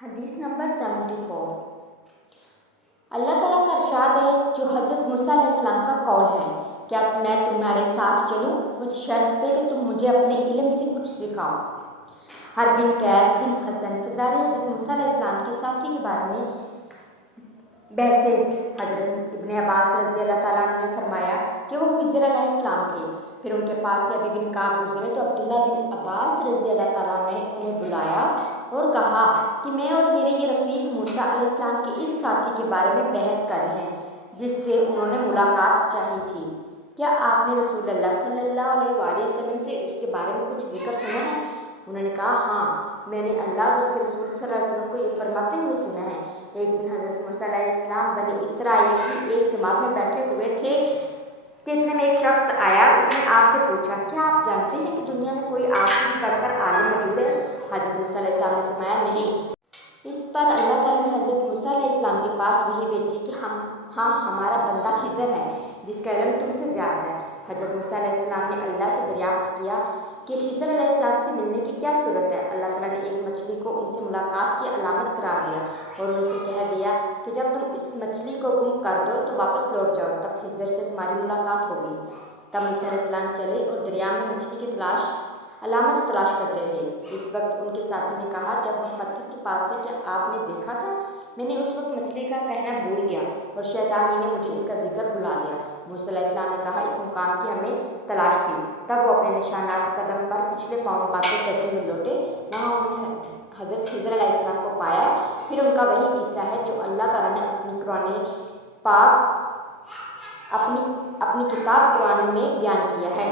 حدیث نمبر 74۔ اللہ تعالیٰ کا ارشاد ہے جو حضرت موسیٰ علیہ السلام کا قول ہے، کیا میں تمہارے ساتھ چلوں اس شرط پہ کہ تم مجھے اپنے علم سے کچھ سکھاؤ۔ حرب بن قیس بن حسن فزاری حضرت موسیٰ علیہ السلام کے ساتھی کے بارے میں بحث حضرت ابن عباس رضی اللہ تعالیٰ عنہ نے فرمایا کہ وہ خضر علیہ السلام تھے۔ پھر ان کے پاس سے ابی بن کعب گزرے تو عبداللہ بن عباس رضی اللہ تعالیٰ عنہ نے انہیں بلایا اور کہا کہ میں اور میرے یہ رفیق موسیٰ علیہ السلام کے اس ساتھی کے بارے میں بحث کر رہے ہیں جس سے انہوں نے ملاقات چاہی تھی، کیا آپ نے رسول اللہ صلی اللہ علیہ وآلہ وسلم سے اس کے بارے میں کچھ ذکر سنا ہے؟ انہوں نے کہا ہاں، میں نے اللہ اور اس کے رسول صلی اللہ علیہ وسلم کو یہ فرماتے ہوئے سنا ہے۔ ایک دن حضرت موسیٰ علیہ السلام بنی اسرائیل کی ایک جماعت میں بیٹھے ہوئے تھے کہ اتنے میں ایک شخص آیا، اس نے آپ سے پوچھا کیا آپ جانتے ہیں کہ دنیا میں کوئی آپ سے بڑھ کر عالم موجود ہے؟ حضرت موسیٰ علیہ السلام نے فرمایا نہیں۔ اس پر اللہ تعالیٰ نے حضرت موسیٰ علیہ السلام کے پاس وحی بھیجی کہ ہاں ہمارا بندہ خضر ہے جس کا علم تم سے زیادہ ہے۔ حضرت موسیٰ علیہ السلام نے اللہ سے دریافت کیا کہ خضر علیہ السلام سے ملنے کی کیا صورت ہے؟ اللہ تعالیٰ نے ایک مچھلی کو ان سے ملاقات کی علامت قرار دیا اور ان سے کہہ دیا کہ جب تم اس مچھلی کو گم کر دو تو واپس لوٹ جاؤ، تب خضر سے تمہاری ملاقات ہوگی۔ تب موسیٰ علیہ السلام چلے اور دریا میں مچھلی کی علامت تلاش کرتے رہے۔ اس وقت ان کے ساتھی نے کہا جب ہم پتھر کے پاس تھے کیا آپ نے دیکھا تھا؟ میں نے اس وقت مچھلی کا کہنا بھول گیا اور شیطان ہی نے مجھے اس کا ذکر بھلا دیا۔ موسیٰ علیہ السلام نے کہا اس مقام کی ہمیں تلاش تھی۔ تب وہ اپنے نشانات قدم پر پچھلے پاؤں باتیں کرتے ہوئے لوٹے، وہاں انہوں نے حضرت خضر علیہ السلام کو پایا۔ پھر ان کا وہی قصہ ہے جو اللہ تعالیٰ نے اپنی قرآن پاک اپنی کتاب قرآن میں بیان کیا ہے۔